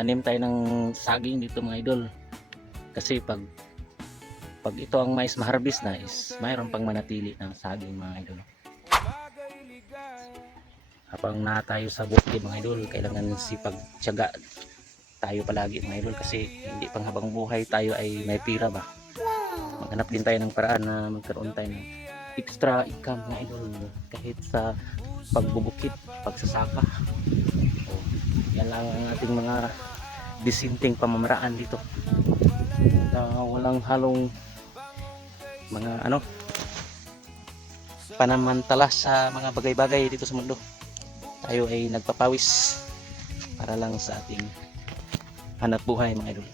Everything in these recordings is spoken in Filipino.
magtanim tayo ng saging dito mga idol. Kasi pag ito ang mais ma-harvest na is mayroon pang manatili ng saging mga idol. Habang na tayo sa bukid mga idol, kailangan sipag tiyaga tayo palagi mga idol, kasi hindi pang habang buhay tayo ay may pira ba. Maghanap din tayo ng paraan na magkaroon tayo ng extra income mga idol, kahit sa pagbubukid, pagsasaka. Yan lang ang ating mga disinteng pamamaraan dito, walang halong mga panamantala sa mga bagay-bagay dito sa mundo. Tayo ay nagpapawis para lang sa ating hanap buhay mga idol.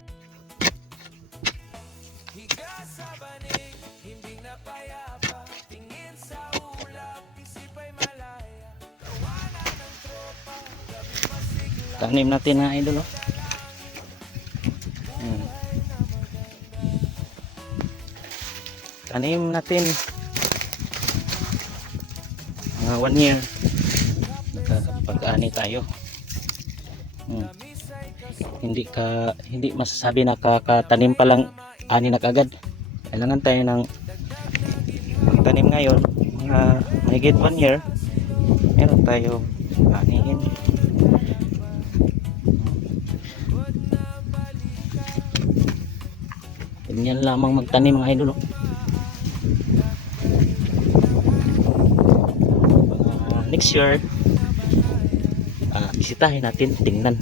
Tanim natin mga idol, oh. Tanim natin mga 1 year pag-ani tayo. Hindi masasabi na kakatanim pa lang ani na kagad. Kailangan tayo ng tanim ngayon, mga mahigit 1 year meron tayo anihin. Ganyan lamang magtanim mga idol, oh. Next year bisitahin natin, tingnan,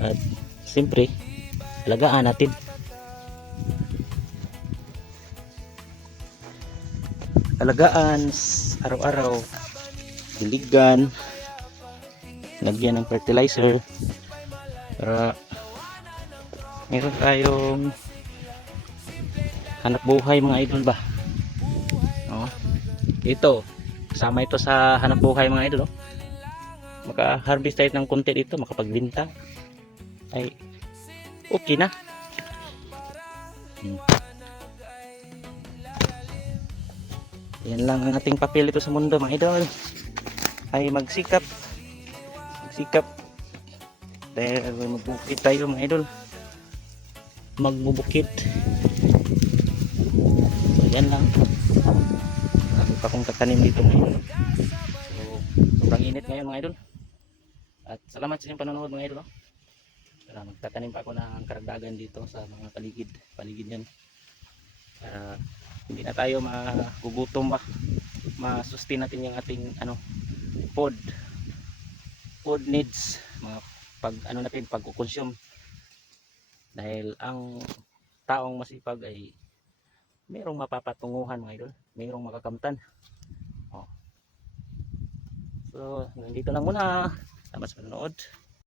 at siyempre alagaan natin. Alagaan araw-araw, diligan, lagyan ng fertilizer para meron tayong hanap buhay mga idol ba. Ito, kasama ito sa hanap buhay mga idol, oh. Maka-harvest tayo ng konti dito, makapagbenta ay okay na. Yan lang ang ating papel ito sa mundo mga idol, ay magsikap dahil magbukid tayo mga idol, magbubukid. So yan lang, ako pa kong tatanim dito mga idol. So sobrang init ngayon mga idol, at salamat sa inyong panonood mga idol, oh. Magtatanim pa ako ng karagdagan dito sa mga paligid yan, para hindi na tayo magugutom ba, masustain natin yung ating food needs, mga pag-consume, dahil ang taong masipag ay mayroong mapapatunguhan mga idol, mayroong makakamtan. So nandito lang muna, salamat sa panonood.